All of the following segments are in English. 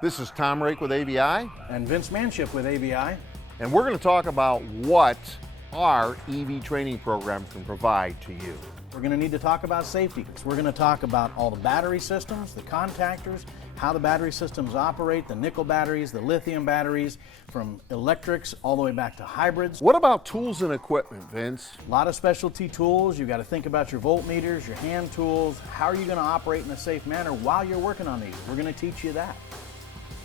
This is Tom Rayk with AVI, And Vince Manship with AVI. and we're going to talk about what our EV training program can provide to you. We're going to need to talk about safety. We're going to talk about all the battery systems, the contactors, how the battery systems operate, the nickel batteries, the lithium batteries, from electrics all the way back to hybrids. What about tools and equipment, Vince? A lot of specialty tools. You've got to think about your voltmeters, your hand tools. How are you going to operate in a safe manner while you're working on these? We're going to teach you that.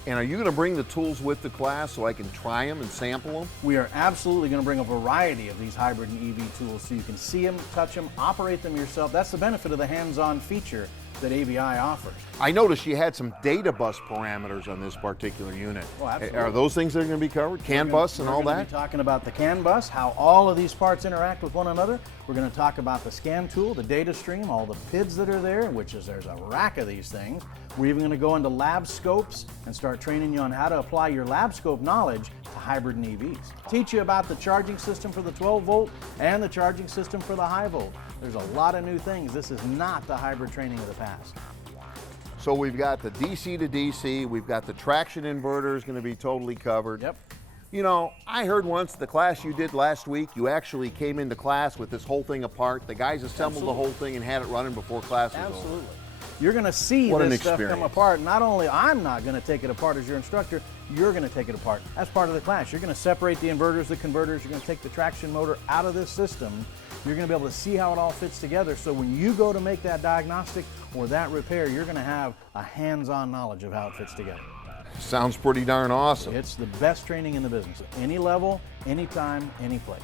And are you going to bring the tools with the class so I can try them and sample them? We are absolutely going to bring a variety of these hybrid and EV tools so you can see them, touch them, operate them yourself. That's the benefit of the hands-on feature that AVI offers. I noticed you had some data bus parameters on this particular unit. Oh, absolutely. Are those things that are going to be covered? CAN bus and all We're going that? to be talking about the CAN bus, how all of these parts interact with one another. We're going to talk about the scan tool, the data stream, all the PIDs that are there, which is there's a rack of these things. We're even going to go into lab scopes and start training you on how to apply your lab scope knowledge to hybrid and EVs. Teach you about the charging system for the 12 volt and the charging system for the high volt. There's a lot of new things. This is not the hybrid training of the past. So we've got the DC to DC, we've got the traction inverter is going to be totally covered. Yep. You know, I heard once the class you did last week, you actually came into class with this whole thing apart. The guys assembled the whole thing and had it running before class was over. Absolutely. You're going to see What an this stuff come experience. apart. Not only I'm not going to take it apart as your instructor, you're going to take it apart. That's part of the class. You're going to separate the inverters, the converters. You're going to take the traction motor out of this system. You're going to be able to see how it all fits together. So when you go to make that diagnostic or that repair, you're going to have a hands-on knowledge of how it fits together. Sounds pretty darn awesome. It's the best training in the business. Any level, anytime, any place.